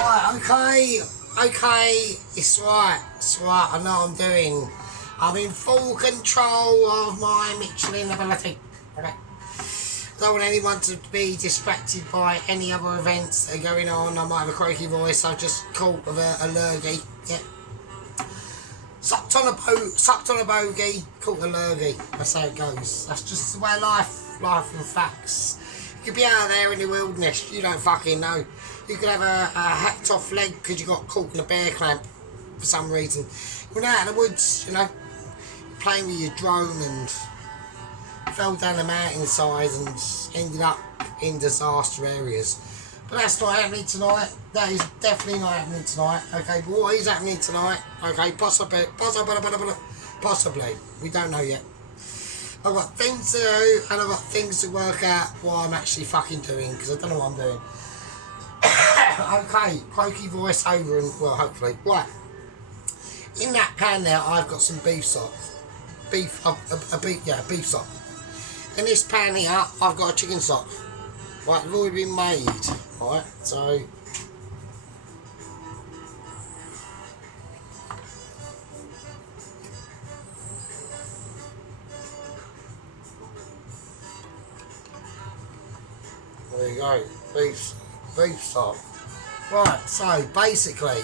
Right, okay, it's right, I know what I'm doing. I'm in full control of my Michelin ability. Okay. Don't want anyone to be distracted by any other events that are going on. I might have a croaky voice, I've just caught with a lurgy. Yeah. Sucked on a bogey, caught a lurgy. That's how it goes. That's just the way life and facts. You could be out there in the wilderness, you don't fucking know. You could have a hacked off leg because you got caught in a bear clamp for some reason. You're out in the woods, you know, playing with your drone and fell down the mountainside and ended up in disaster areas. But that's not happening tonight. That is definitely not happening tonight. Okay, but what is happening tonight? Okay, possibly. We don't know yet. I've got things to do and I've got things to work out what I'm actually fucking doing because I don't know what I'm doing. Okay, croaky voice over and, well, hopefully. Right. In that pan now, I've got some beef stock. Beef stock. In this pan here, I've got a chicken stock. Right, it's already been made. Right, so there you go, beef stock. Right, so basically,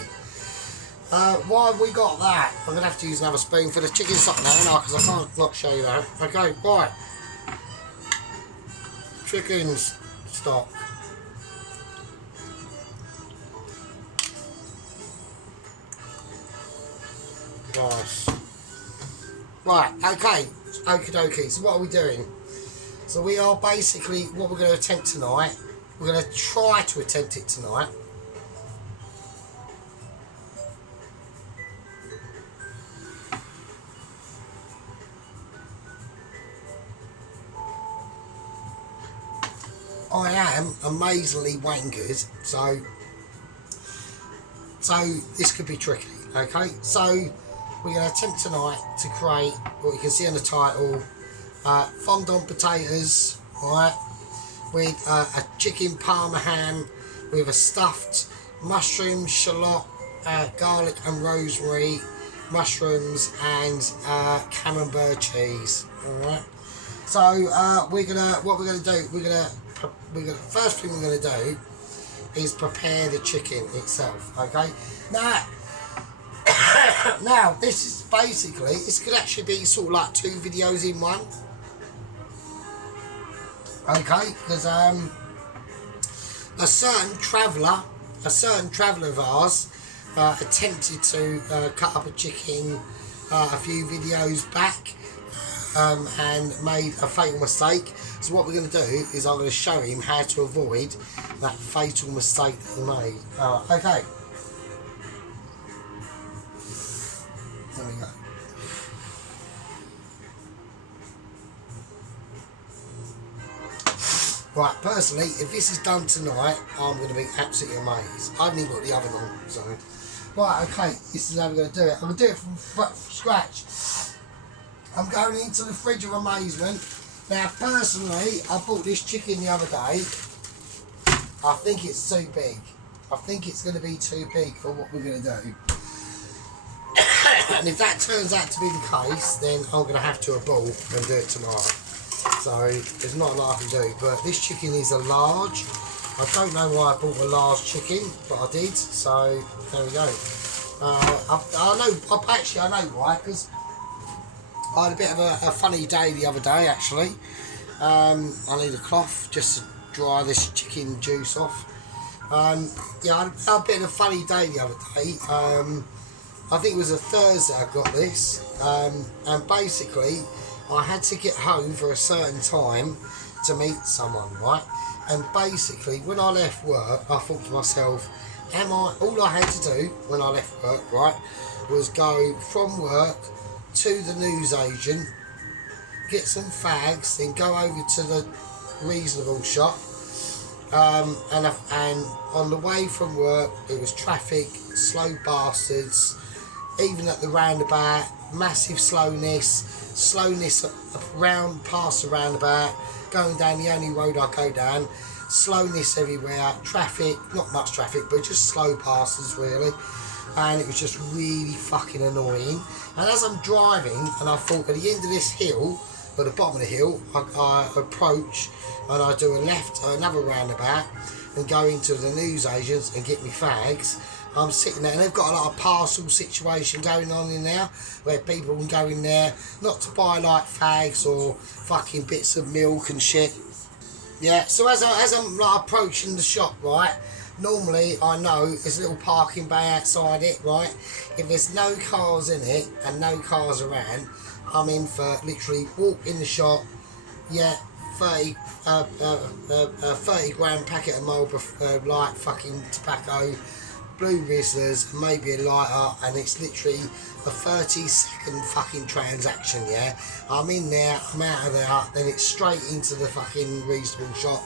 why have we got that? I'm going to have to use another spoon for the chicken stock now, because I can't not show you that. Okay, right. Chicken stock. Nice. Right, okay. Okie dokie. So what are we doing? So we are basically, what we're going to attempt tonight, we're going to try to attempt it tonight. I am amazingly wankered, so this could be tricky, okay? So we're going to attempt tonight to create what you can see on the title, fondant potatoes, right, with a chicken parma ham, with a stuffed mushroom, shallot, garlic and rosemary, mushrooms and camembert cheese, alright? So what we're gonna do, first thing we're gonna do is prepare the chicken itself. Okay. Now this is basically, this could actually be sort of like 2 videos in one. Okay, because a certain traveller of ours attempted to cut up a chicken a few videos back. And made a fatal mistake. So what we're going to do is I'm going to show him how to avoid that fatal mistake that he made. Okay. There we go. Right, personally, if this is done tonight, I'm going to be absolutely amazed. I haven't even got the oven on, so. Right, okay, this is how we're going to do it. I'm going to do it from scratch. I'm going into the fridge of amazement. Now, personally, I bought this chicken the other day. I think it's too big. I think it's going to be too big for what we're going to do. And if that turns out to be the case, then I'm going to have to abort and do it tomorrow. So, there's not a lot I can do. But this chicken is a large. I don't know why I bought a large chicken, but I did. So, there we go. I know why, because I had a bit of a funny day the other day, actually. I need a cloth just to dry this chicken juice off. Yeah, I had a bit of a funny day the other day. I think it was a Thursday I got this. And basically, I had to get home for a certain time to meet someone, right? And basically, when I left work, I thought to myself, all I had to do when I left work, right, was go from work to the newsagent, get some fags, then go over to the reasonable shop, and on the way from work it was traffic, slow bastards, even at the roundabout, massive slowness around past the roundabout, going down the only road I go down. slowness everywhere, traffic, not much traffic, but just slow passes really. And it was just really fucking annoying. And as I'm driving, and I thought at the end of this hill, or the bottom of the hill, I approach and I do a left, another roundabout, and go into the newsagents and get me fags. I'm sitting there, and they've got a lot of parcel situation going on in there, where people can go in there, not to buy like fags or fucking bits of milk and shit. Yeah, so as I'm like approaching the shop, right, normally I know there's a little parking bay outside it, right. If there's no cars in it and no cars around, I'm in for literally walk in the shop, yeah, 30 gram packet of Marlboro light fucking tobacco, blue Rizzlers, maybe a lighter, and it's literally a 30-second fucking transaction, yeah. I'm in there, I'm out of there, then it's straight into the fucking reasonable shop.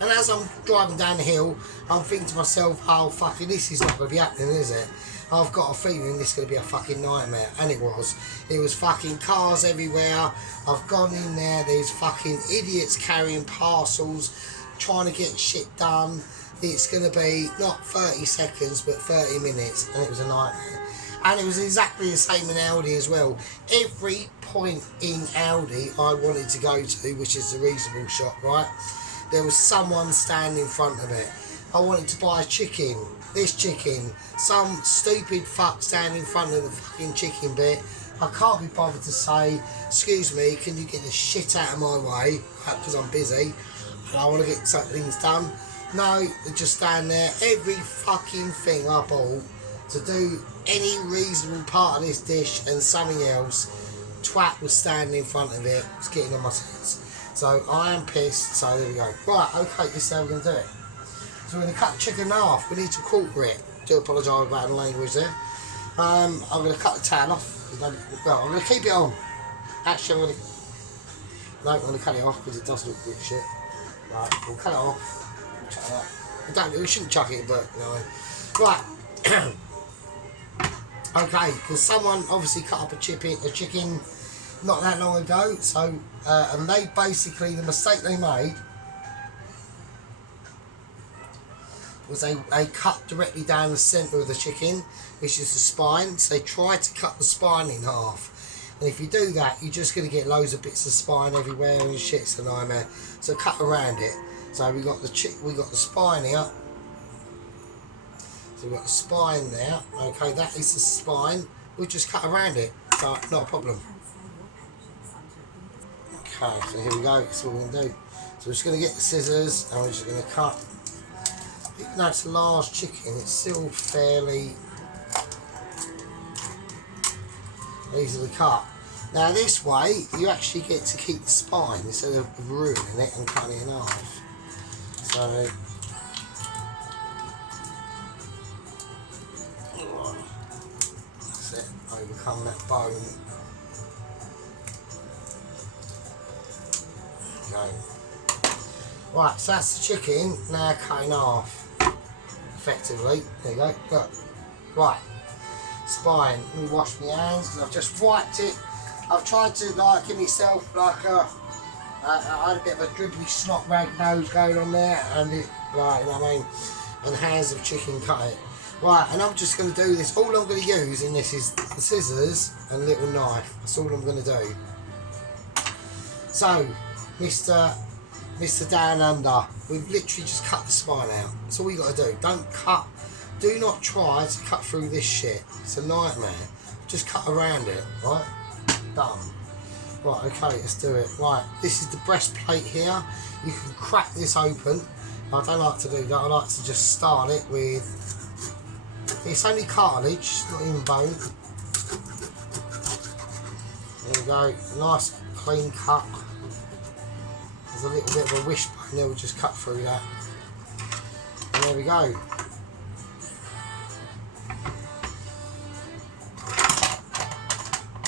And as I'm driving down the hill, I'm thinking to myself, oh fucking this is not going to be happening, is it? I've got a feeling this is going to be a fucking nightmare. And it was. It was fucking cars everywhere. I've gone in there, there's fucking idiots carrying parcels, trying to get shit done. It's going to be not 30 seconds, but 30 minutes. And it was a nightmare. And it was exactly the same in Aldi as well. Every point in Aldi I wanted to go to, which is the reasonable shop, right? There was someone standing in front of it. I wanted to buy a chicken. This chicken. Some stupid fuck standing in front of the fucking chicken bit. I can't be bothered to say, excuse me, can you get the shit out of my way? Because I'm busy and I want to get some things done. No, they just stand there. Every fucking thing I bought to do any reasonable part of this dish and something else, twat was standing in front of it. It's getting on my sense. So I am pissed, so there we go. Right, okay, this is how we're going to do it. So we're going to cut the chicken in half. We need to quarter it. Do apologise about the language there. I'm going to cut the tail off. Well, I'm going to keep it on. Actually, I'm going to cut it off because it does look good shit. Right, we'll cut it off. We'll chuck it. We shouldn't chuck it, but you know. Right. Okay, because someone obviously cut up a chicken not that long ago, so and they basically, the mistake they made was they cut directly down the centre of the chicken, which is the spine. So they tried to cut the spine in half, and if you do that, you're just going to get loads of bits of spine everywhere, and shit's a nightmare. So cut around it. So we got the spine here. So we've got the spine there. Okay, that is the spine. We'll just cut around it. So not a problem. Okay, so here we go. That's what we're going to do. So we're just going to get the scissors and we're just going to cut. Even though it's a large chicken, it's still fairly easily cut. Now this way, you actually get to keep the spine instead of ruining it and cutting it in half. So that's it. Overcome that bone. Okay. Right, so that's the chicken now cut in half. Effectively, there you go. Look, right, spine. Let me wash my hands because I've just wiped it. I've tried to like give myself like I had a bit of a dribbly snot rag nose going on there, and it, right, you know what I mean, and hands of chicken cut it. Right, and I'm just going to do this. All I'm going to use in this is the scissors and a little knife. That's all I'm going to do. So, Mr. Down Under, we've literally just cut the spine out. That's all you got to do. Don't cut, do not try to cut through this shit. It's a nightmare. Just cut around it, right? Done. Right, okay, let's do it. Right, this is the breastplate here. You can crack this open. I don't like to do that. I like to just start it with, it's only cartilage, it's not even bone. There we go, nice clean cut. There's a little bit of a wishbone there, we'll just cut through that. And there we go.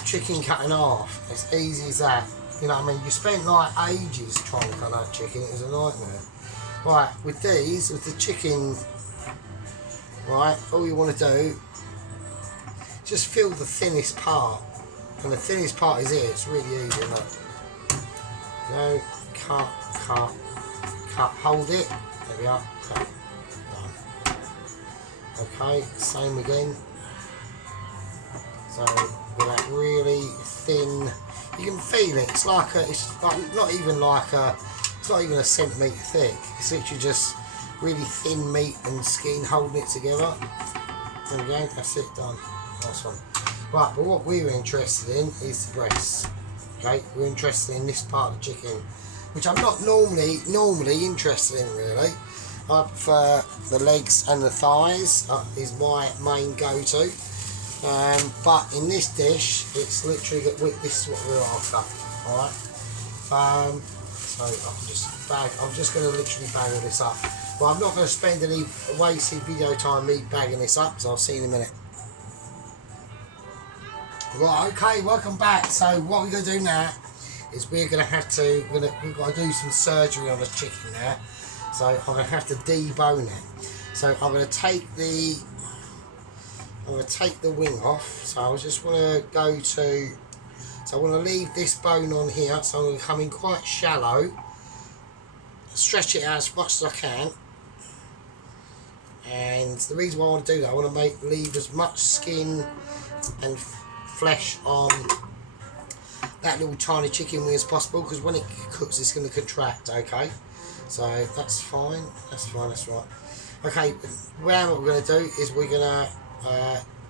Chicken cut in half, as easy as that. You know what I mean? You spent like ages trying to cut that chicken, it was a nightmare. Right, with these, with the chicken, right, all you want to do, just feel the thinnest part. And the thinnest part is here, it's really easy, look. Go, cut, cut, cut, hold it, we are. Okay, done. Okay, same again. So with that really thin, you can feel it. It's like not even a centimetre thick. It's literally just really thin meat and skin holding it together. There we go. That's it, done. Nice one. Right, but what we were interested in is the breasts. Okay, we're interested in this part of the chicken, which I'm not normally interested in really. I prefer the legs and the thighs. Is my main go-to. But in this dish, it's literally this is what we're after. All right. So I'm just going to literally bag all this up. But I'm not going to spend any wasted video time me bagging this up, so I'll see you in a minute. Right, okay, welcome back. So what we're going to do now is we've got to do some surgery on the chicken now. So I'm going to have to debone it. So I'm going to take the wing off. So I just want to I want to leave this bone on here. So I'm going to come in quite shallow, stretch it out as much as I can. And the reason why I want to do that, I want to leave as much skin and flesh on that little tiny chicken wing as possible, because when it cooks it's going to contract. Okay, so that's fine, that's right. Okay, now what we're going to do is we're going to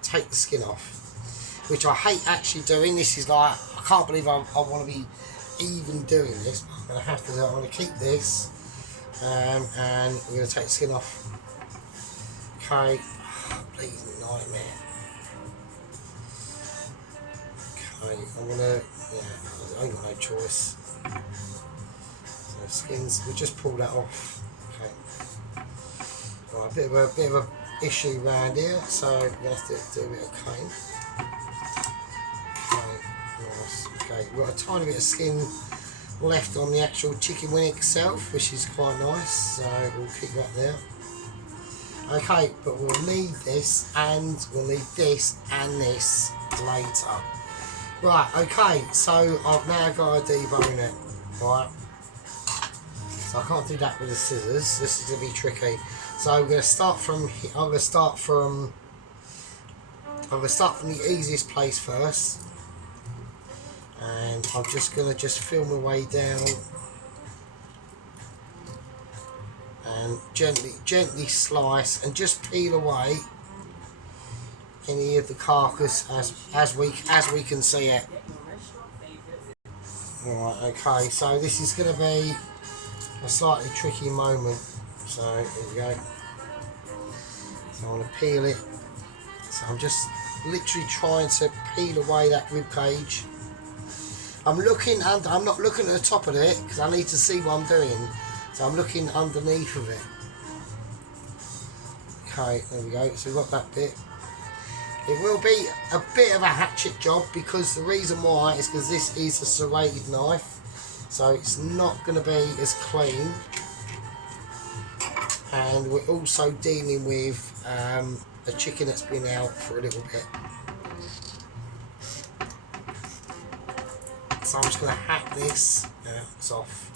take the skin off, which I hate actually doing. This is like, I can't believe I want to be even doing this, but I'm going to have to do it. I'm going to keep this and we're going to take the skin off. Okay, bleeding nightmare. Okay, I ain't got no choice. So skins, we just pull that off. Okay. Right, a bit of a issue around here, so we're gonna have to do a bit of clean. Okay, nice. Okay, we've got a tiny bit of skin left on the actual chicken wing itself, which is quite nice. So we'll keep that there. Okay, but we'll need this and we'll need this and this later. Right, okay, so I've now got to debone it, right? So I can't do that with the scissors. This is going to be tricky. So I'm going to start from here. I'm going to start from the easiest place first, and I'm just going to feel my way down and gently slice and just peel away any of the carcass as we can see it. Alright, okay, so this is going to be a slightly tricky moment. So here we go. So I want to peel it. So I'm just literally trying to peel away that rib cage. I'm not looking at the top of it because I need to see what I'm doing. So I'm looking underneath of it. Okay, there we go. So we've got that bit. It will be a bit of a hatchet job, because the reason why is because this is a serrated knife, so it's not going to be as clean, and we're also dealing with a chicken that's been out for a little bit. So I'm just going to hack this. It's off.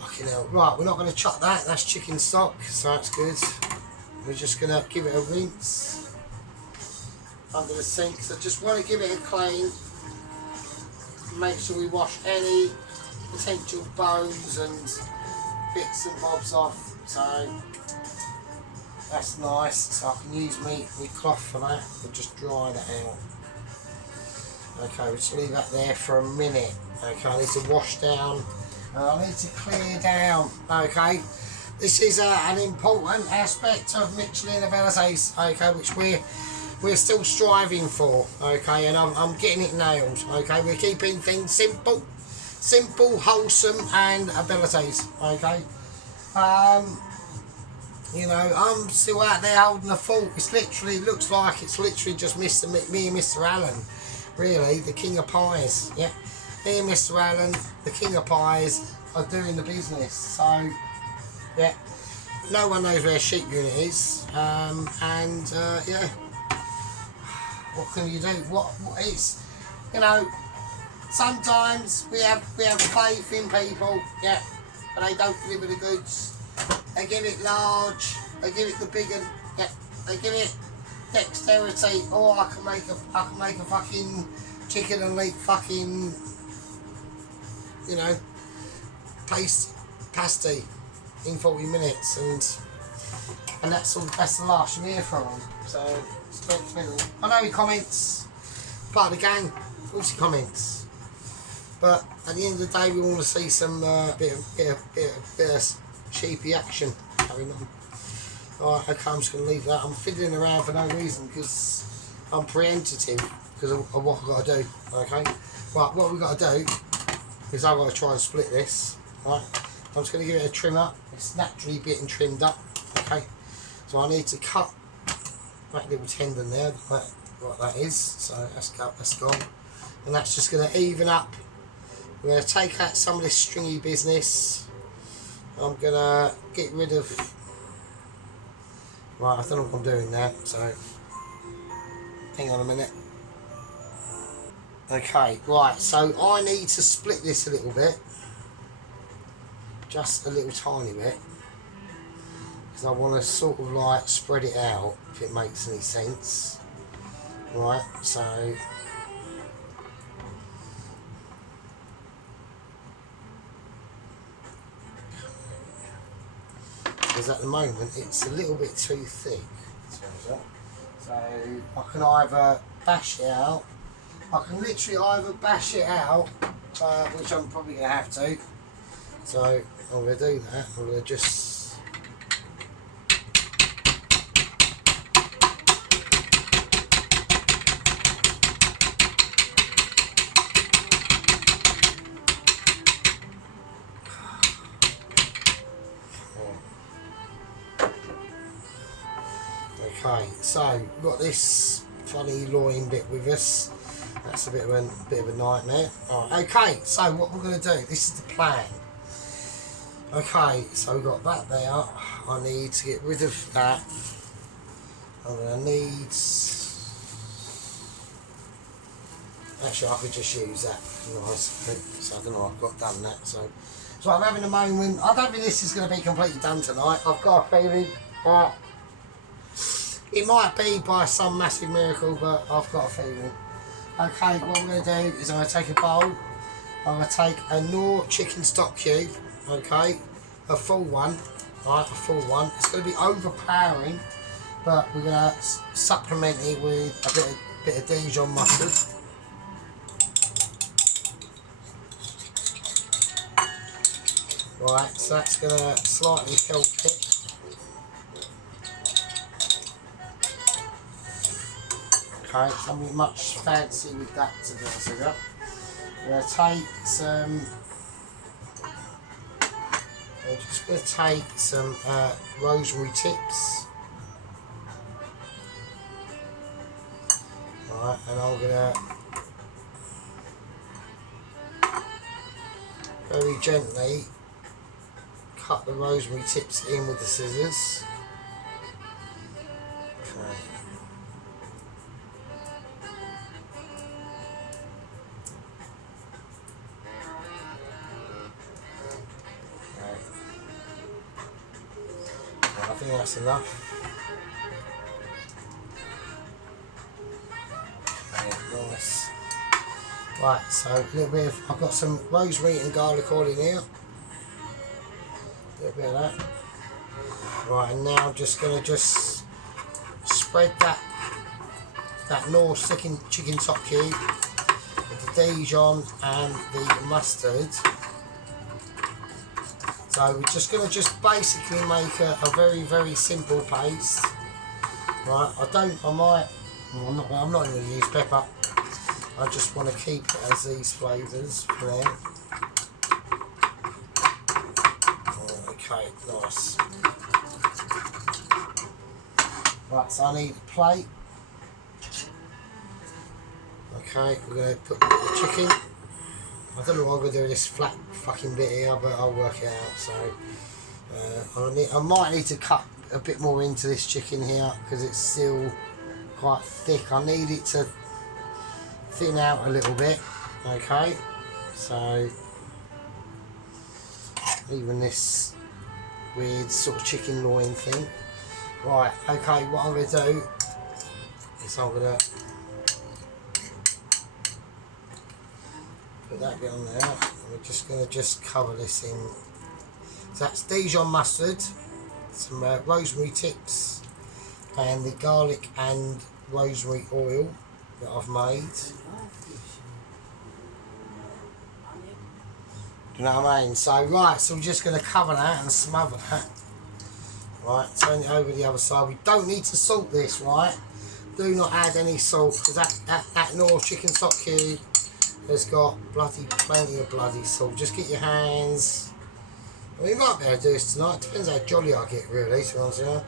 Fucking hell. Right, we're not going to chop that. That's chicken stock, so that's good. We're just going to give it a rinse under the sink. So just want to give it a clean. Make sure we wash any potential bones and bits and bobs off. So that's nice. So I can use my cloth for that. We'll just dry that out. Okay, we'll just leave that there for a minute. Okay, I need to wash down. I need to clear down. Okay, this is an important aspect of Michelin abilities. Okay, which we're still striving for. Okay, and I'm getting it nailed. Okay, we're keeping things simple, wholesome, and abilities. Okay, you know, I'm still out there holding the fort. It's literally looks like it's literally just me and Mr. Allen. Really, the king of pies. Yeah, me and Mr. Allen, the king of pies, are doing the business. So, yeah, no one knows where sheep unit is. Yeah, what can you do? What is, you know? Sometimes we have faith in people. Yeah, but they don't deliver the goods. they give it large, they give it the bigger, yeah, they give it dexterity. Or I can make a fucking chicken and leek fucking, you know, pasty in 40 minutes, and that's the last you hear from him. So I know he comments, part of the gang, of course he comments, but at the end of the day we want to see some bit of sheepy action going on. Alright, okay, I'm just going to leave that. I'm fiddling around for no reason because I'm preemptive because of what I've got to do. Okay, right, what we've got to do is I've got to try and split this. Right, I'm just going to give it a trim up. It's naturally bit and trimmed up. Okay, so I need to cut that little tendon there, what that is. So that's gone, and that's just going to even up. We're going to take out some of this stringy business. I'm going to get rid of. Right, I don't know what I'm doing there. So hang on a minute. Okay, right. So I need to split this a little bit. Just a little tiny bit, because I want to sort of like spread it out, if it makes any sense. Right, so because at the moment it's a little bit too thick, so I can either bash it out, I can literally either bash it out, which I'm probably going to have to. So I'm going to do that. I'm going to just okay. So we've got this funny loin bit with us. That's a bit of a nightmare. Right, okay. So what we're going to do? This is the plan. Okay, so we've got that there. I need to get rid of that. I'm going to need... Actually, I could just use that. Nice. So I don't know, I've got done that. So I'm having a moment. I don't think this is going to be completely done tonight. I've got a feeling. It might be by some massive miracle, but I've got a feeling. Okay, what I'm going to do is I'm going to take a bowl. I'm going to take a Knorr chicken stock cube. Okay, a full one, right, a full one. It's going to be overpowering, but we're going to supplement it with a bit of Dijon mustard. Right, so that's going to slightly help it. Okay, something much fancy with that to be honest with you. We're going to take some. I'm just going to take some rosemary tips. Alright, and I'm going to very gently cut the rosemary tips in with the scissors. Okay. I think that's enough. Okay, nice. Right, so a little bit of, I've got some rosemary and garlic oil in here. A little bit of that. Right, and now I'm just going to spread that Knorr chicken stock cube with the Dijon and the mustard. So we're just going to basically make a very, very simple paste. Right, I'm not going to use pepper. I just want to keep it as these flavours for now. Okay, nice. Right, so I need a plate. Okay, we're going to put the chicken. I don't know what I'm going to do with this flat fucking bit here, but I'll work it out. So I might need to cut a bit more into this chicken here because it's still quite thick. I need it to thin out a little bit. Okay, so even this weird sort of chicken loin thing. Right, okay, what I'm going to do is I'm going to put that bit on there, and we're just going to cover this in. So that's Dijon mustard, some rosemary tips, and the garlic and rosemary oil that I've made. You know what I mean? So right, so I'm just going to cover that and smother that. Right, turn it over the other side. We don't need to salt this, right? Do not add any salt, because that Knorr chicken stock cube has got plenty of bloody salt. Just get your hands. Well, you might be able to do this tonight. Depends how jolly I get, really, to be honest with you.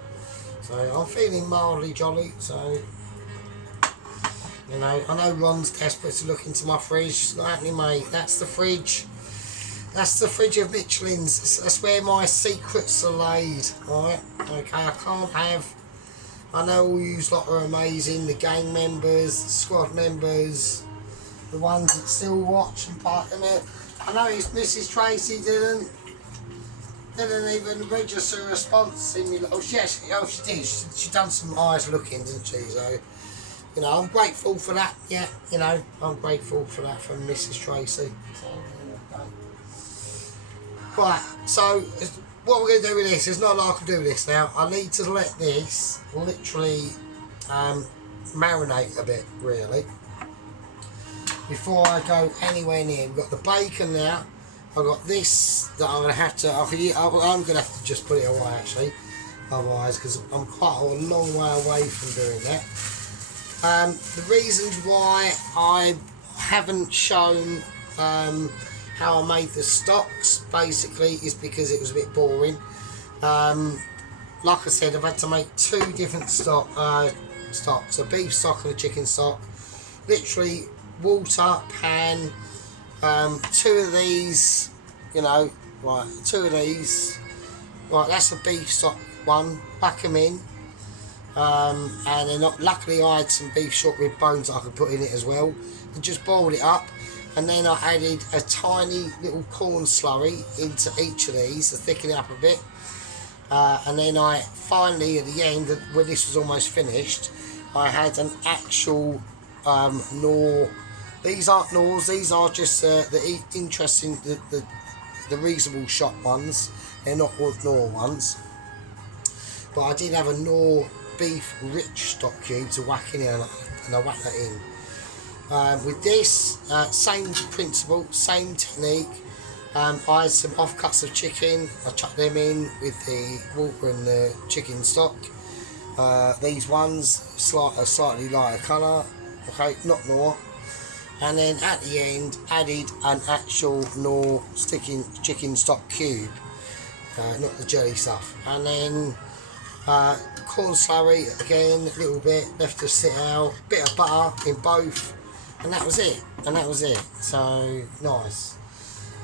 So I'm feeling mildly jolly. So, you know, I know Ron's desperate to look into my fridge. It's not happening, mate. That's the fridge. That's the fridge of Michelin's. That's where my secrets are laid. Right? Okay, I can't have. I know all you lot are amazing. The gang members, the squad members, the ones that still watch and part in it. I know Mrs. Tracy didn't even register a response in me. Oh, yes, she did. She done some eyes looking, didn't she? So, you know, I'm grateful for that. Yeah, you know, I'm grateful for that from Mrs. Tracy. So, okay. Right, so what we're going to do with this, there's not a lot I can do with this now. I need to let this literally marinate a bit, really, before I go anywhere near. We've got the bacon now. I've got this that I'm going to have to, I'm going to have to just put it away actually, otherwise, because I'm quite a long way away from doing that. The reasons why I haven't shown how I made the stocks, basically, is because it was a bit boring. Like I said, I've had to make two different stocks, a beef stock and a chicken stock. Literally, water, pan, two of these, you know, right, two of these, right, that's a beef stock one, whack them in, and then luckily I had some beef short rib bones that I could put in it as well, and just boiled it up, and then I added a tiny little corn slurry into each of these to thicken it up a bit, and then I finally, at the end, when this was almost finished, I had an actual Knorr. These aren't Knorrs, these are just the interesting, the reasonable shop ones. They're not all Knorr ones. But I did have a Knorr beef rich stock cube to whack in here, and I whacked that in. With this, same principle, same technique. I had some offcuts of chicken. I chucked them in with the water and the chicken stock. These ones, slightly lighter colour. Okay, not Knorr. And then at the end added an actual Knorr chicken stock cube, not the jelly stuff. And then corn slurry again, a little bit, left to sit out, bit of butter in both, and that was it. So nice.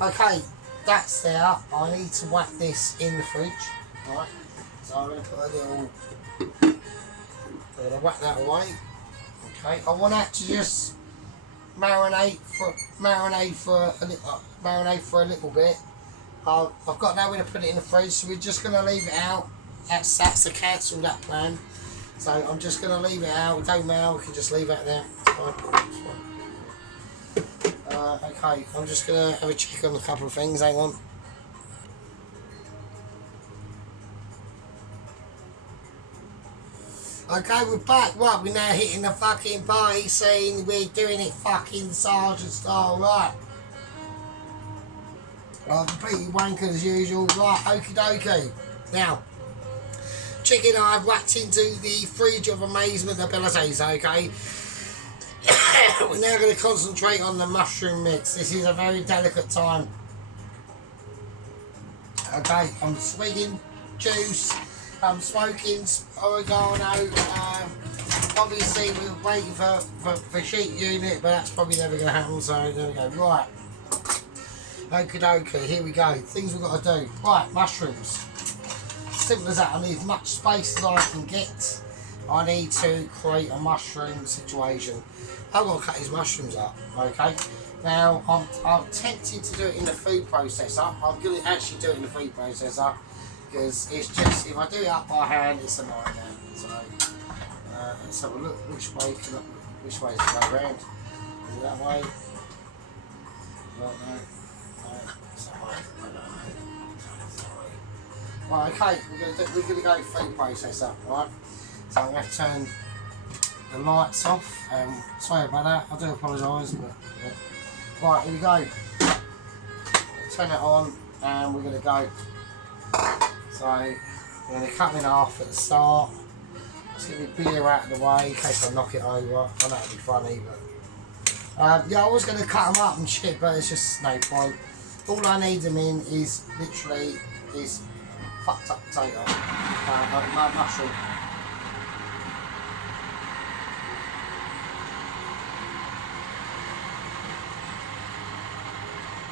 Okay, that's there. I need to whack this in the fridge. Right, so I'm going to put a little. I'm going to whack that away. Okay, I want that to just marinate for a little bit. I've got nowhere to put it in the fridge, so we're just going to leave it out. That's a cancel that plan. So I'm just going to leave it out. It don't matter, we can just leave it there. It's fine. Okay, I'm just going to have a check on a couple of things. Hang on. Okay, we're back. Right, we're now hitting the fucking party scene. We're doing it fucking sergeant style, right? Well, completely wankered as usual. Right, okie dokie. Now, chicken I've whacked into the fridge of amazement abilities, okay? We're now going to concentrate on the mushroom mix. This is a very delicate time. Okay, I'm swigging juice. I'm smoking oregano. Obviously, we're waiting for sheet unit, but that's probably never going to happen. So there we go. Right. Okie dokie. Here we go. Things we've got to do. Right. Mushrooms. Simple as that. I need as much space as I can get. I need to create a mushroom situation. I've got to cut these mushrooms up. Okay. Now I'm tempted to do it in the food processor. I'm going to actually do it in the food processor, because it's just, if I do it up by hand, it's a nightmare. So let's have a look. Which way does it go round? Is it that way? No, it's that way. I don't know. Right, okay, we're gonna go food processor, right? So I'm gonna have to turn the lights off. Sorry about that. I do apologise, but yeah. Right, here we go. Turn it on, and we're gonna go. So I'm gonna cut them in half at the start. Just get my beer out of the way in case I knock it over. I know it'd be funny, but yeah, I was gonna cut them up and shit, but it's just no point. All I need them in is literally fucked up potato, mushroom.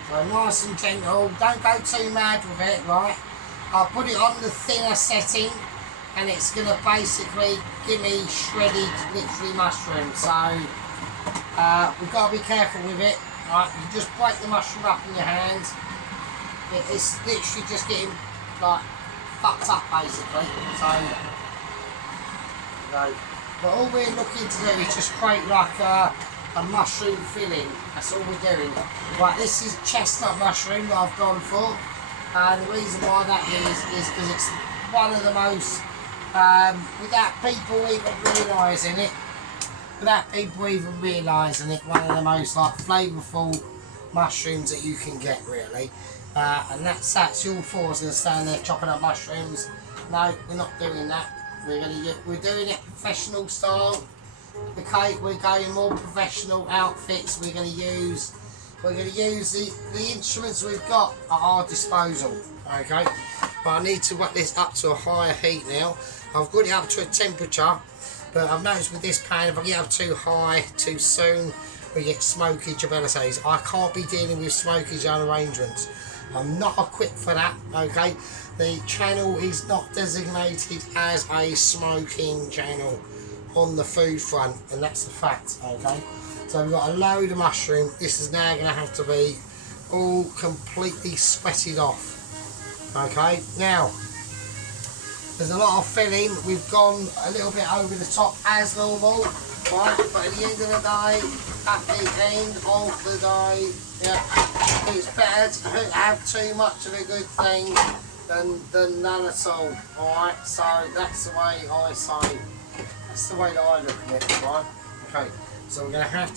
So nice and gentle, don't go too mad with it, right? I'll put it on the thinner setting and it's going to basically give me shredded, literally mushroom. So we've got to be careful with it, right? You just break the mushroom up in your hands. It's literally just getting like fucked up basically. So, but all we're looking to do is just create like a mushroom filling. That's all we're doing. Right, this is chestnut mushroom that I've gone for. And the reason why that is because it's one of the most, without people even realising it, one of the most like flavourful mushrooms that you can get really. And that's all four of us going to stand there chopping up mushrooms. No, we're not doing that. We're doing it professional style. Okay, we're going more professional outfits. We're going to use the instruments we've got at our disposal. Okay, but I need to whack this up to a higher heat now. I've got it up to a temperature, but I've noticed with this pan, if I get up too high too soon, we get smoky jabellises. I can't be dealing with smoky zone arrangements. I'm not equipped for that. Okay, the channel is not designated as a smoking channel on the food front, and that's the fact. Okay, so we've got a load of mushroom. This is now going to have to be all completely sweated off. Okay, now there's a lot of filling. We've gone a little bit over the top as normal, right? But at the end of the day, yeah, it's better to have too much of a good thing than none at all. Alright, so that's the way I say. That's the way that I look at it, right? Okay, so we're gonna have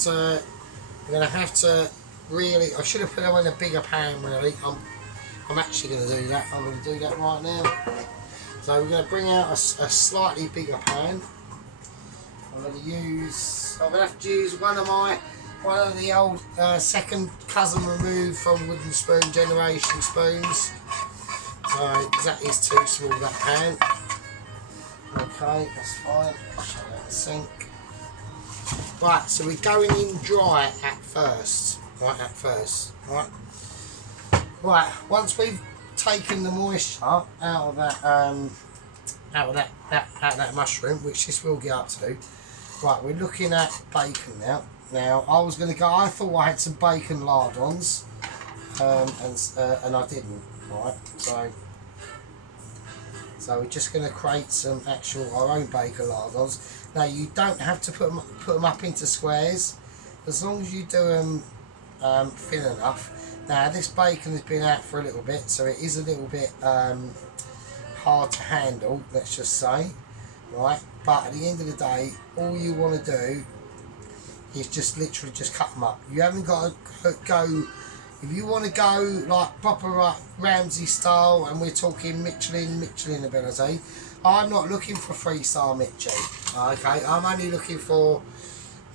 to really, I should have put it in a bigger pan really. I'm actually gonna do that. I'm gonna do that right now. So we're gonna bring out a slightly bigger pan. I'm gonna have to use one of the old second cousin removed from wooden spoon generation spoons. So that is too small, that pan. Okay, that's fine. Shut out the sink. Right, so we're going in dry at first. Right. Right, once we've taken the moisture out of that mushroom, which this will get up to. Right, we're looking at bacon now. Now, I thought I had some bacon lardons, and I didn't. Right, so we're just going to create our own bacon lardons. Now, you don't have to put them up into squares, as long as you do them thin enough. Now, this bacon has been out for a little bit, so it is a little bit hard to handle, let's just say, right? But at the end of the day, all you want to do is just literally just cut them up. You haven't got to go, if you want to go like proper Ramsay style, and we're talking Michelin ability, I'm not looking for 3-star Mitchie, okay? I'm only looking for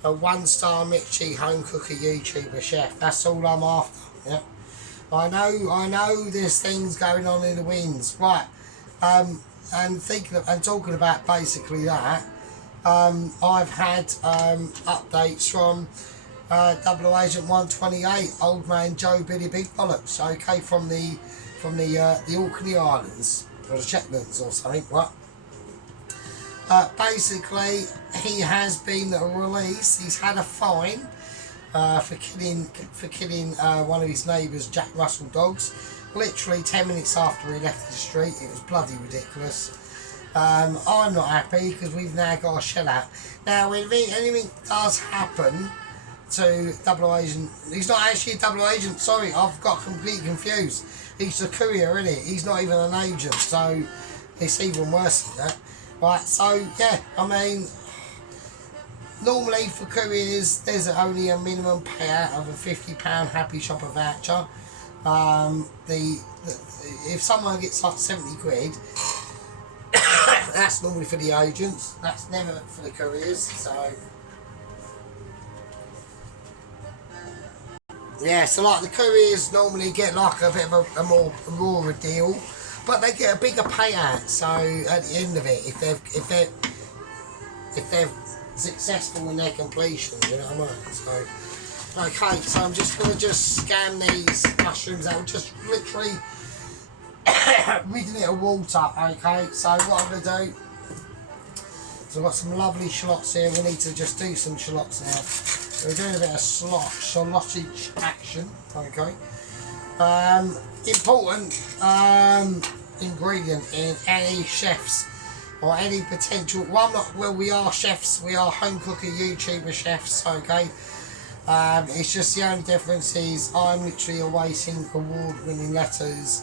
a 1-star Mitchie home cooker YouTuber chef. That's all I'm after. Yeah, I know there's things going on in the winds, right? And talking about basically that, I've had updates from Double Agent 128, Old Man Joe Billy Big Bollocks, okay, from the Orkney Islands or the Shetlands or something, right? Basically, he has been released. He's had a fine for killing one of his neighbours, Jack Russell dogs, literally 10 minutes after we left the street. It was bloody ridiculous. I'm not happy because we've now got a shell out. Now, if anything does happen to double agent, he's not actually a double agent, sorry, I've got completely confused. He's a courier, isn't it? He's not even an agent, so it's even worse than that. Right, so yeah, I mean, normally for couriers, there's only a minimum payout of a £50 Happy Shopper voucher. If someone gets like 70 quid, that's normally for the agents, that's never for the couriers, so yeah, so like the couriers normally get like a bit of a more rawer deal, but they get a bigger payout, so at the end of it, if they're successful in their completion, you know what I mean? So okay, so I'm just going to scan these mushrooms out, just literally ridding it of water. Okay, so what I'm going to do, so I've got some lovely shallots here. We need to just do some shallots now. We're doing a bit of shallottage action. Okay, important ingredient in any chefs or any potential, well, we are chefs, we are home cooker YouTuber chefs, okay. It's just the only difference is I'm literally awaiting award-winning letters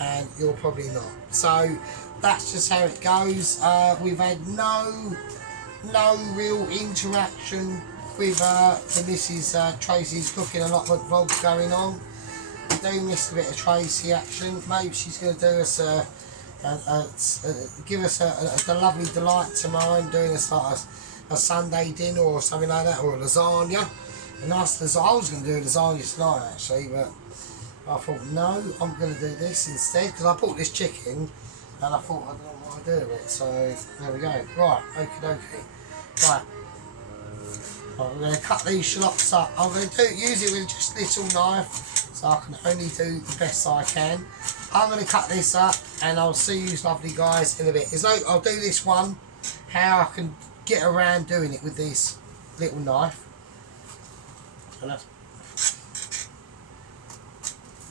and you're probably not. So that's just how it goes. We've had no real interaction with the Mrs. Tracy's cooking a lot of vlogs going on. We do miss a bit of Tracy action. Maybe she's going to do us give us a lovely delight tomorrow and doing us like a Sunday dinner or something like that, or a lasagna. A nice lasagna. I was going to do a lasagna tonight actually, but I thought no, I'm going to do this instead because I bought this chicken and I thought I don't know what to do with it. So there we go. Right, okie dokie. Right. I'm going to cut these shallots up. I'm going to use it with just a little knife, so I can only do the best I can. I'm going to cut this up, and I'll see you lovely guys in a bit. I'll do this one, how I can get around doing it with this little knife. And that's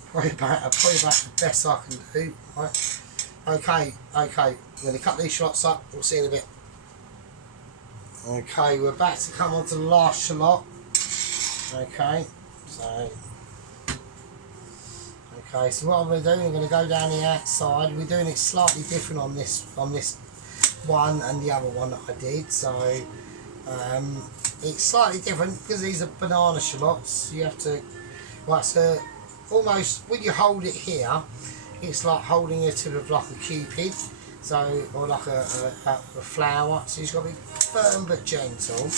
probably about the best I can do. Right. Okay. I'm going to cut these shallots up. We'll see you in a bit. Okay, we're about to come on to the last shallot. Okay, so what I'm going to do, I'm going to go down the outside. We're doing it slightly different on this one and the other one that I did. So it's slightly different because these are banana shallots. You have to, right, so almost when you hold it here, it's like holding a tip of like a cupid. So, or like a flower, so you've got to be firm but gentle,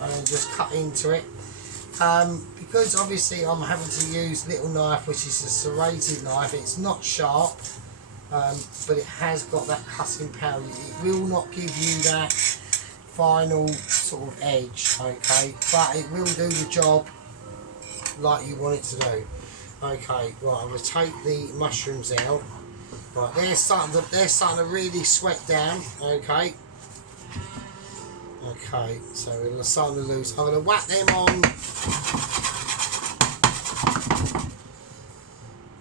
and then just cut into it. Because obviously I'm having to use little knife, which is a serrated knife. It's not sharp, but it has got that cutting power. It will not give you that final sort of edge, okay, but it will do the job like you want it to do. Okay, right, I'm going to take the mushrooms out. Right, they're starting to really sweat down. Okay. Okay, so we're starting to lose. I'm going to whack them on.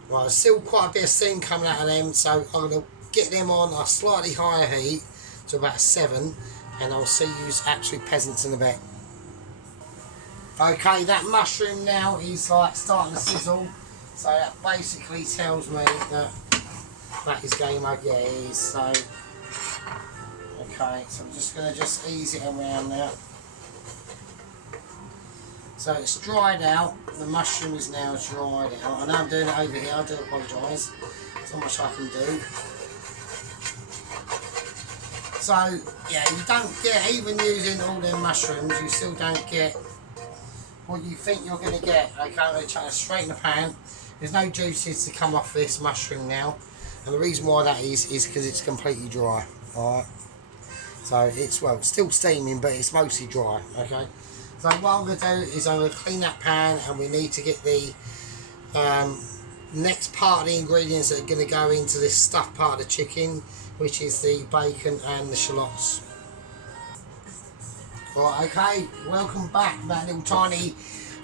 Right, there's still quite a bit of steam coming out of them, so I'm going to get them on a slightly higher heat to about 7, and I'll see you absolute peasants in a bit. Okay, that mushroom now is like starting to sizzle, so that basically tells me that is game over. Yeah, it is. So okay, so I'm just going to ease it around now. So it's dried out. The mushroom is now dried out. I know I'm doing it over here. I do apologise. There's not much I can do. So yeah, you don't get, even using all them mushrooms, you still don't get what you think you're going to get. Okay, I'm going to try to straighten the pan. There's no juices to come off this mushroom now. And the reason why that is because it's completely dry. Alright. So it's, well, still steaming, but it's mostly dry. Okay. So what I'm going to do is I'm going to clean that pan, and we need to get the next part of the ingredients that are going to go into this stuffed part of the chicken, which is the bacon and the shallots. Right, okay, welcome back. That little tiny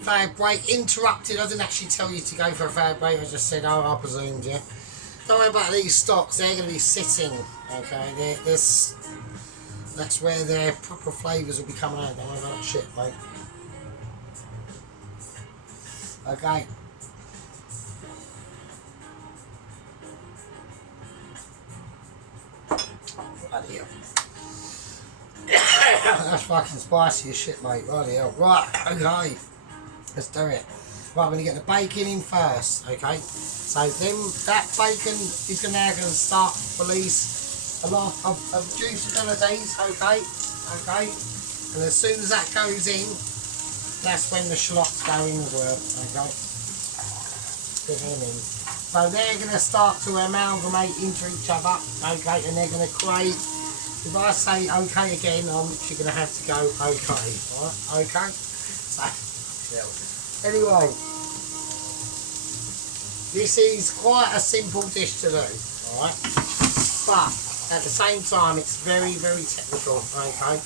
fag break. Interrupted. I didn't actually tell you to go for a fag break. I just said, oh, I presumed, yeah. Don't worry about these stocks. They're going to be sitting. Okay, that's where their proper flavours will be coming out. Don't worry about that shit, mate. Okay. Bloody hell. That's fucking spicy as shit, mate. Bloody hell. Right, okay. Let's do it. Right, we're going to get the bacon in first, okay? So then that bacon is now going to start to release a lot of juiceabilities, okay? Okay? And as soon as that goes in, that's when the shallots go in as well, okay? Put them in. So they're going to start to amalgamate into each other, okay? And they're going to create, if I say okay again, I'm literally going to have to go okay, right? Okay? So, anyway, this is quite a simple dish to do, alright? But at the same time, it's very, very technical, okay?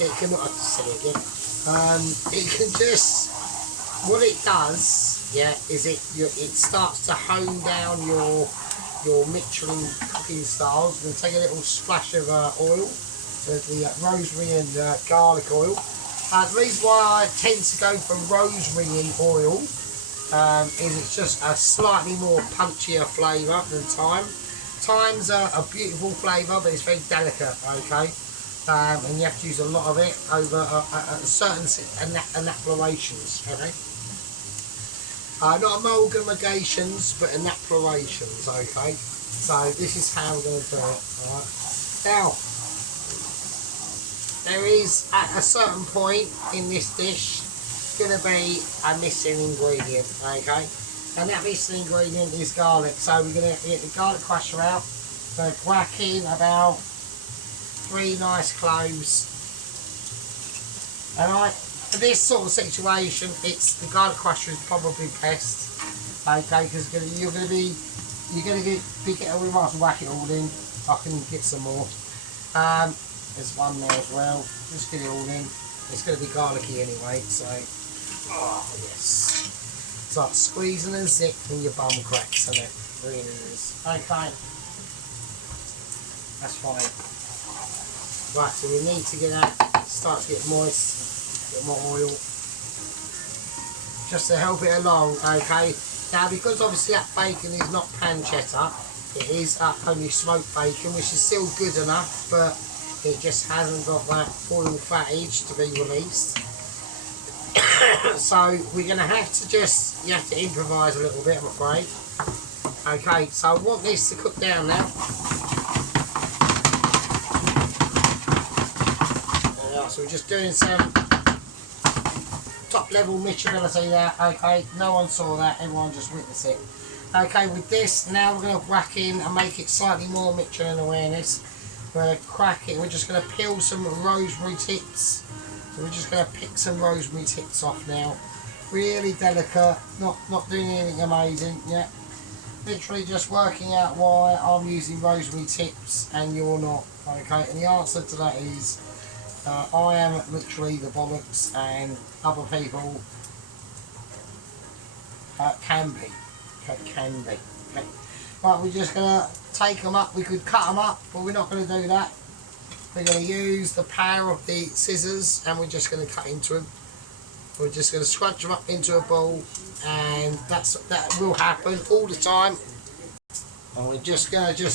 It can, I have to say it again. It can just, what it does, yeah, is it starts to hone down your Michelin cooking styles. We're going to take a little splash of oil, the rosemary and garlic oil. The reason why I tend to go for rosemary in oil is it's just a slightly more punchier flavour than thyme. Thyme's a beautiful flavour, but it's very delicate, okay? And you have to use a lot of it over certain enapparations, okay? Not amalgamations, but enapparations, okay? So this is how I'm going to do it, alright? Now, there is, at a certain point in this dish, going to be a missing ingredient, okay? And that missing ingredient is garlic. So we're going to get the garlic crusher out. We're going to whack in about 3 nice cloves. And for this sort of situation, it's the garlic crusher is probably best, okay? Because you're going to be getting, we might as well whack it all in. I can get some more. There's one there as well. Just get it all in. It's going to be garlicky anyway, so. Oh yes. It's like squeezing a zip when your bum cracks, isn't it? It really is. Okay. That's fine. Right, so we need to get that, start to get moist, get more oil. Just to help it along, okay? Now, because obviously that bacon is not pancetta, it is only smoked bacon, which is still good enough, but it just hasn't got that full fattage to be released. So we're going to have to you have to improvise a little bit, I'm afraid. Okay, so I want this to cook down now. So we're just doing some top level mixability there, okay? No one saw that, everyone just witnessed it. Okay, with this, now we're going to whack in and make it slightly more Michelin awareness. We're going to crack it, we're just going to peel some rosemary tips. So we're just going to pick some rosemary tips off now. Really delicate, not doing anything amazing yet. Literally just working out why I'm using rosemary tips and you're not, okay? And the answer to that is, I am literally the bollocks and other people can be. Okay. Right, we're just going to take them up. We could cut them up, but we're not going to do that. We're going to use the power of the scissors and we're just going to cut into them. We're just going to scrunch them up into a ball, and that will happen all the time. And we're just going to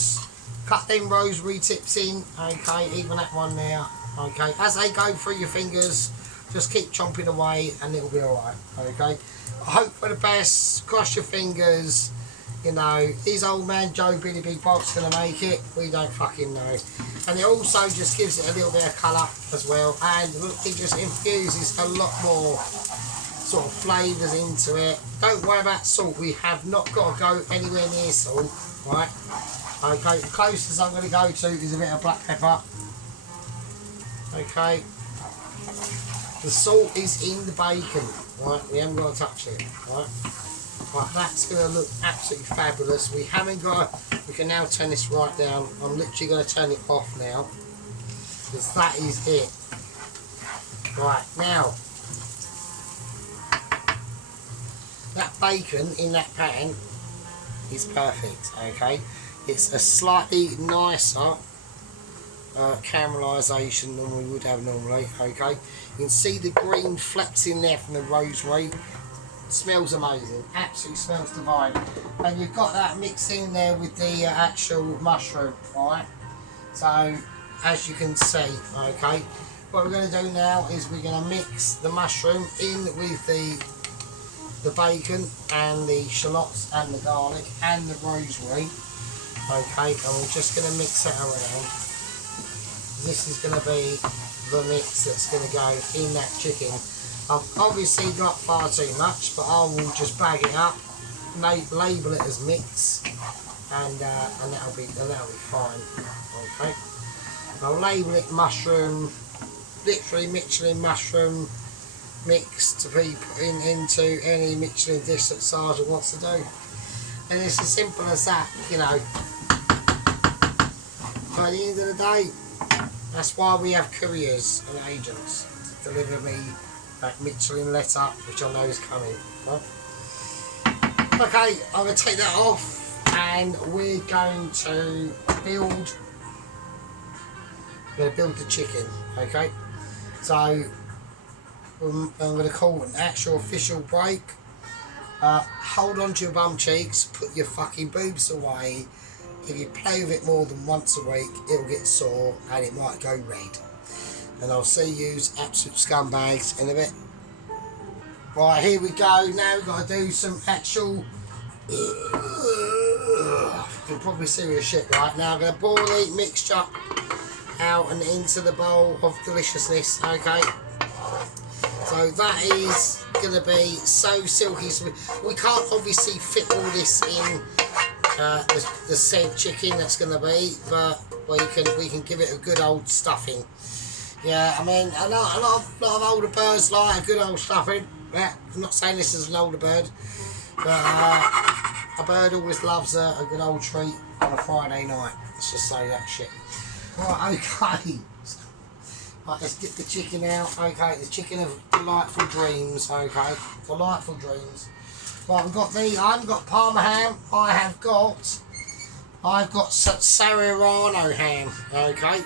cut them rosemary tips in, okay, even that one there. Okay, as they go through your fingers, just keep chomping away and it'll be alright, okay? I hope for the best, cross your fingers, you know, is old man Joe Billy Big Box going to make it? We don't fucking know. And it also just gives it a little bit of colour as well, and it just infuses a lot more sort of flavours into it. Don't worry about salt, we have not got to go anywhere near salt, right? Okay, the closest I'm going to go to is a bit of black pepper. Okay, the salt is in the bacon, right? We haven't got to touch it, right? Right, that's going to look absolutely fabulous. We can now turn this right down. I'm literally going to turn it off now, because that is it. Right, now, bacon in that pan is perfect, okay? It's a slightly nicer caramelisation than we would have normally, okay? You can see the green flecks in there from the rosemary. It smells amazing, absolutely smells divine. And you've got that mixed in there with the actual mushroom, alright? So, as you can see, okay, what we're going to do now is we're going to mix the mushroom in with the bacon and the shallots and the garlic and the rosemary, okay, and we're just going to mix it around. This is going to be the mix that's going to go in that chicken. I've obviously got far too much, but I will just bag it up, label it as mix, and that'll be fine, okay. I'll label it mushroom, literally Michelin mushroom mix to be put into any Michelin dish that Sergeant wants to do. And it's as simple as that, you know. By the end of the day, that's why we have couriers and agents to deliver me that Michelin letter, which I know is coming. Right? Okay, I'm going to take that off and we're going to build the chicken, okay? So I'm going to call an actual official break. Hold on to your bum cheeks, put your fucking boobs away. If you play with it more than once a week, it'll get sore and it might go red. And I'll see you absolute scumbags in a bit. Right, here we go. Now we've got to do some actual probably serious shit right now. I'm going to pour the mixture out and into the bowl of deliciousness, okay? So that is going to be so silky. So we can't obviously fit all this in the said chicken that's going to be, but we can give it a good old stuffing. Yeah, I mean, a lot of older birds like a good old stuffing. Yeah, I'm not saying this is an older bird, but a bird always loves a good old treat on a Friday night. Let's just say that shit. Right, okay. Right, let's get the chicken out. Okay, the chicken of delightful dreams. Okay, delightful dreams. Right, we've got I haven't got Parma ham. I've got Serrano ham. Okay,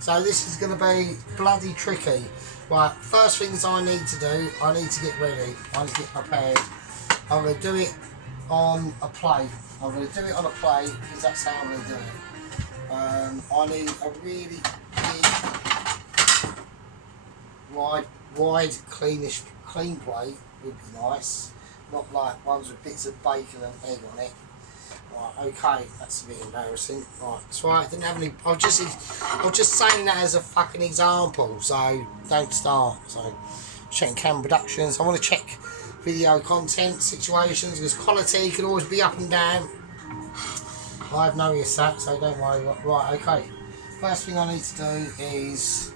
so this is going to be bloody tricky. Right, first things I need to do, I need to get ready. I need to get prepared. I'm going to do it on a plate. I'm going to do it on a plate because that's how I'm going to do it. I need a really big, wide, clean plate would be nice. Not like ones with bits of bacon and egg on it. Right, okay, that's a bit embarrassing. Right, that's right, I didn't have any. I was just saying that as a fucking example, so don't start. So, checking camera productions. I want to check video content situations because quality can always be up and down. I've noticed that, so don't worry. Right, okay. First thing I need to do is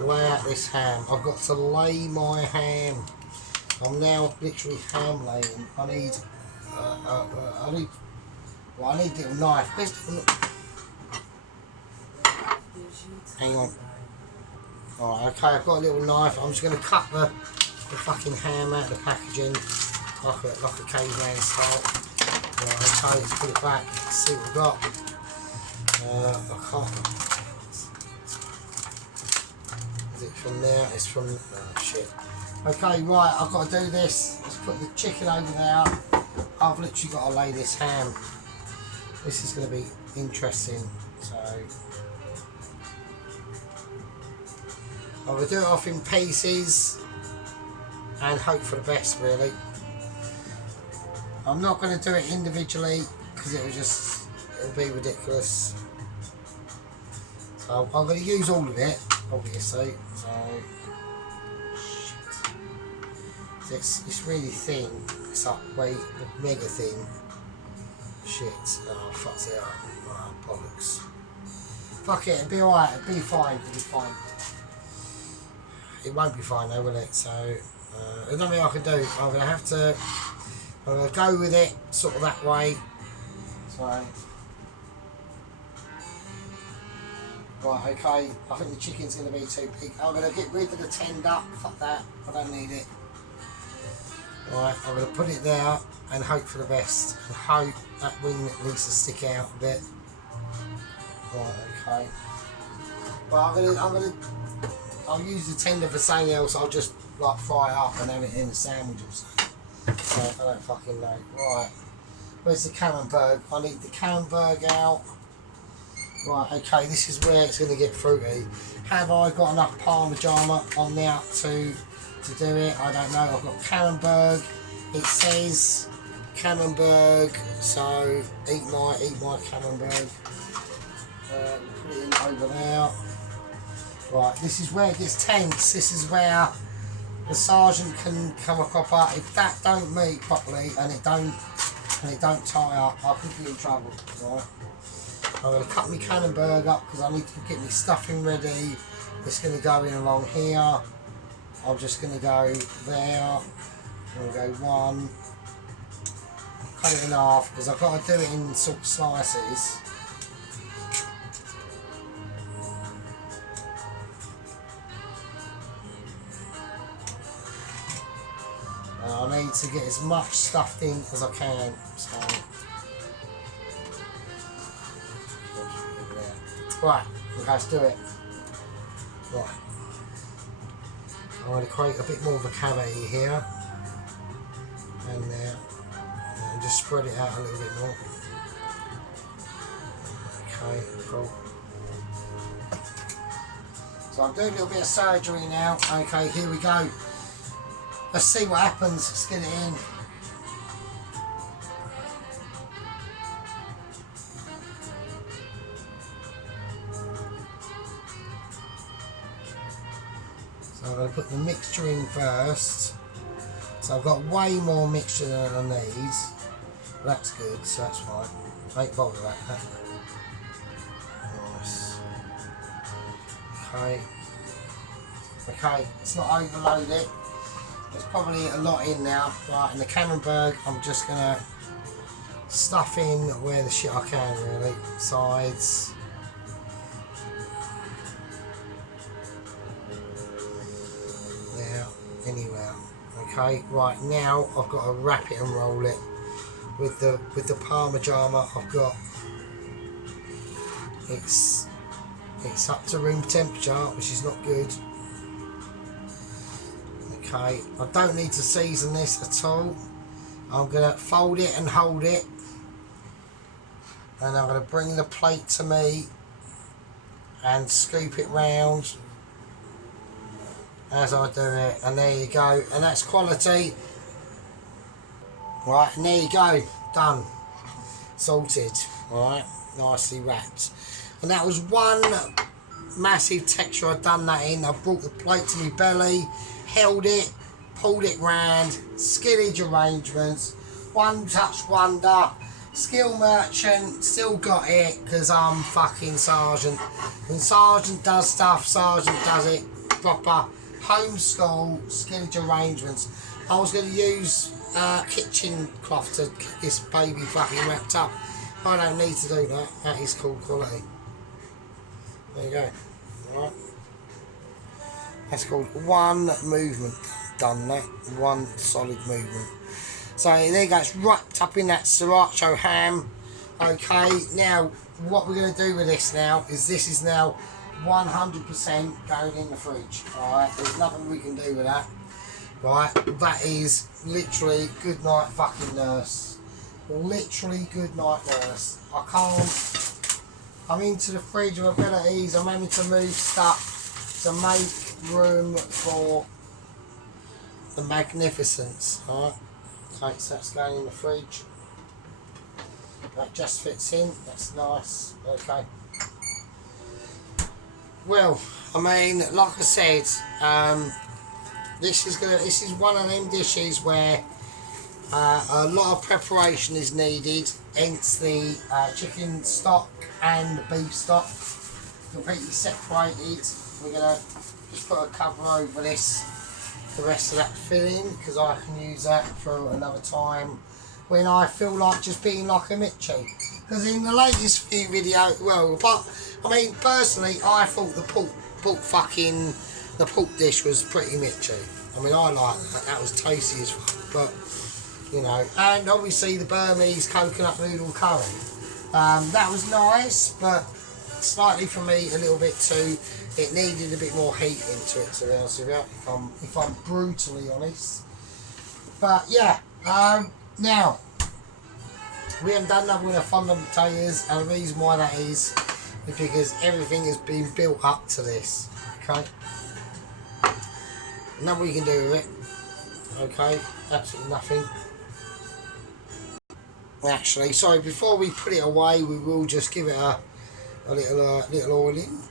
lay out this ham. I've got to lay my ham. I'm now literally ham laying. I need a little knife. Hang on. Alright, okay, I've got a little knife. I'm just going to cut the fucking ham out of the packaging like a caveman style. Right, okay, let's put it back, let's see what we've got. I can't. Is it from there? It's from. Oh shit. Okay, right, I've got to do this. Let's put the chicken over there. I've literally got to lay this ham. This is going to be interesting. So. I'm going to do it off in pieces and hope for the best, really. I'm not going to do it individually because it'll be ridiculous. So I'm going to use all of it, obviously. So it's really thin. It's like mega thin. Shit. Oh, fuck it up. Oh, bollocks. Fuck it. It'll be alright. It'll be fine. It'll be fine. It won't be fine though, will it? So there's nothing I can do. I'm going to go with it sort of that way. So, right, okay. I think the chicken's going to be too big. I'm going to get rid of the tender. Fuck that. I don't need it. Right, I'm going to put it there and hope for the best. And hope that wing needs to stick out a bit. Right, okay. But I'll use the tender for something else. I'll just like fry it up and have it in a sandwich or something. Right, I don't fucking know. Right, where's the camembert? I need the camembert out. Right, okay, this is where it's going to get fruity. Have I got enough Parmigiana on there to do it? I don't know. I've got camembert. It says camembert, so eat my camembert. Put it in over there. Right, this is where it gets tense. This is where the sergeant can come a copper. If that don't meet properly and it don't tie up, I could be in trouble. Right. I'm going to cut my camembert up because I need to get my stuffing ready. It's going to go in along here. I'm just going to go there. I'm going to go one. Cut it in half because I've got to do it in sort of slices. I need to get as much stuffed in as I can. So. Right, okay, let's do it. Right. I'm going to create a bit more of a cavity here. And there. And just spread it out a little bit more. Okay, cool. So I'm doing a little bit of surgery now. Okay, here we go. Let's see what happens. Let's get it in. So I'm going to put the mixture in first. So I've got way more mixture than these. That's good, so that's fine. Ain't bothered about that. Nice. Okay. Okay, it's not overloaded. There's probably a lot in now. Right, and the camembert, I'm just going to stuff in where the shit I can, really. Sides. There, anywhere. Okay, right, now I've got to wrap it and roll it. With the Parmigiana I've got, it's up to room temperature, which is not good. Okay, I don't need to season this at all. I'm going to fold it and hold it, and I'm going to bring the plate to me and scoop it round as I do it, and there you go, and that's quality. Right, and there you go, done, sorted. Right, nicely wrapped. And that was one massive texture I've done that in. I brought the plate to my belly, held it, pulled it round, skillage arrangements, one touch wonder, skill merchant, still got it because I'm fucking sergeant. When sergeant does stuff, sergeant does it proper. Homeschool, skillage arrangements. I was going to use kitchen cloth to get this baby fucking wrapped up. I don't need to do that. That is cool quality. There you go. Right. That's called one movement. Done that. One solid movement. So there you go. It's wrapped up in that sriracha ham. Okay. Now what we're going to do with this now is this is now 100% going in the fridge. Alright. There's nothing we can do with that. Right. That is literally good night fucking nurse. Literally good night nurse. I can't. I'm into the fridge of abilities. I'm having to move stuff to make room for the magnificence. Alright. Okay, so that's going in the fridge. That just fits in. That's nice. Okay. Well, I mean, like I said, this is one of them dishes where a lot of preparation is needed. Hence the chicken stock and the beef stock completely separated. We're gonna just put a cover over this, the rest of that filling, because I can use that for another time when I feel like just being like a Mitchie. Because in the latest few videos, well, but I mean, personally, I thought the pork dish was pretty Mitchy. I mean, I like that. That was tasty as fuck. but you know, and obviously the Burmese coconut noodle curry. That was nice, but slightly for me a little bit too. It needed a bit more heat into it, to be honest with you, if I'm brutally honest. But yeah, now we haven't done that with the fondant potatoes, and the reason why that is because everything has been built up to this. Okay, nothing we can do with it. Okay, absolutely nothing. Actually, sorry, before we put it away, we will just give it a little oiling.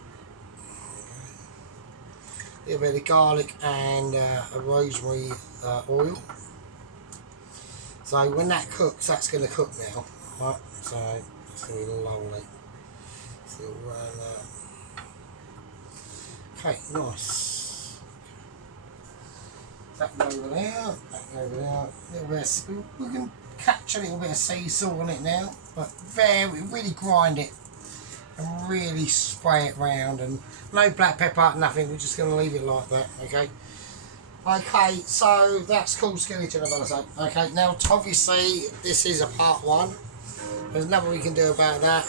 A little bit of garlic and a rosemary oil. So when that cooks, that's going to cook now. Right, so it's going to be lovely. So okay, nice. That can go over there, that can go over there. A little bit of, we can catch a little bit of sea salt on it now, but really grind it and really spray it round, and no black pepper, nothing. We're just going to leave it like that. Okay. Okay, so that's called skeleton of say. Okay, now obviously this is a part one. There's nothing we can do about that.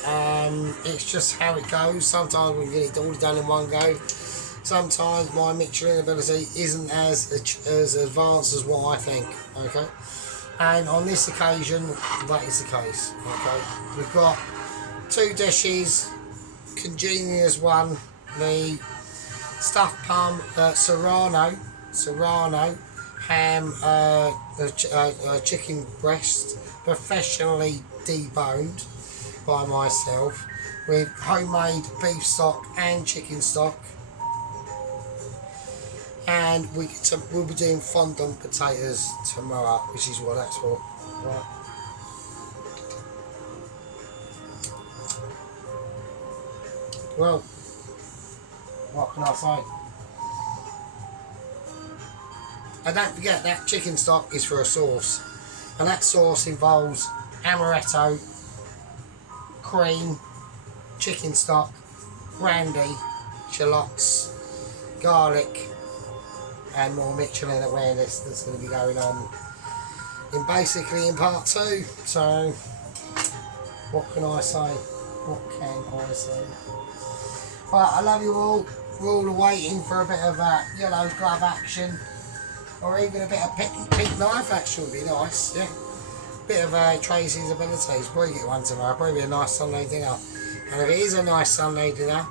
It's just how it goes. Sometimes we get it all done in one go. Sometimes my mixing ability isn't as advanced as what I think. Okay, and on this occasion that is the case. Okay, we've got two dishes, congenial as one. The stuffed plum Serrano ham, chicken breast, professionally deboned by myself, with homemade beef stock and chicken stock, and we'll be doing fondant potatoes tomorrow, which is what that's for. Right. Well, what can I say? And don't forget that chicken stock is for a sauce, and that sauce involves amaretto, cream, chicken stock, brandy, shallots, garlic, and more Michelin awareness that's going to be going on in part two. So what can I say? What can I say? Right, I love you all. We're all waiting for a bit of yellow glove action, or even a bit of pink knife action would be nice. Yeah, bit of Tracy's abilities. Probably get one tomorrow. Probably a nice Sunday dinner. And if it is a nice Sunday dinner,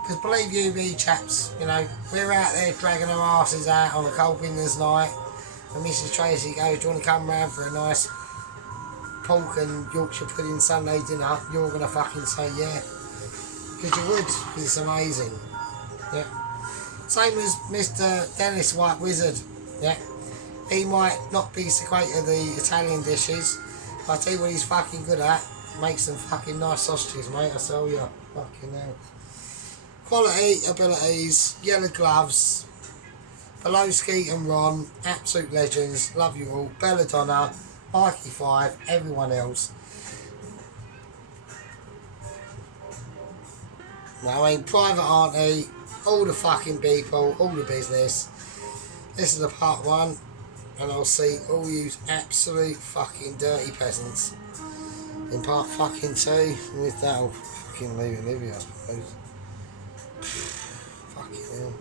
because believe you me, chaps, you know, we're out there dragging our asses out on a cold winter's night, and Mrs. Tracy goes, "Do you want to come round for a nice pork and Yorkshire pudding Sunday dinner?" You're gonna fucking say yeah, because you would. Because it's amazing. Yeah. Same as Mr. Dennis White Wizard. Yeah. He might not be so great at the Italian dishes, but I tell you what he's fucking good at. Makes some fucking nice sausages, mate. I tell you. Fucking hell. Quality, abilities, yellow gloves, Belowski and Ron, absolute legends. Love you all. Belladonna, Mikey 5, everyone else. I mean, Private Auntie, all the fucking people, all the business. This is the part one, and I'll see all you absolute fucking dirty peasants in part fucking two. And with that, I'll fucking leave it with you, I suppose. Fucking hell.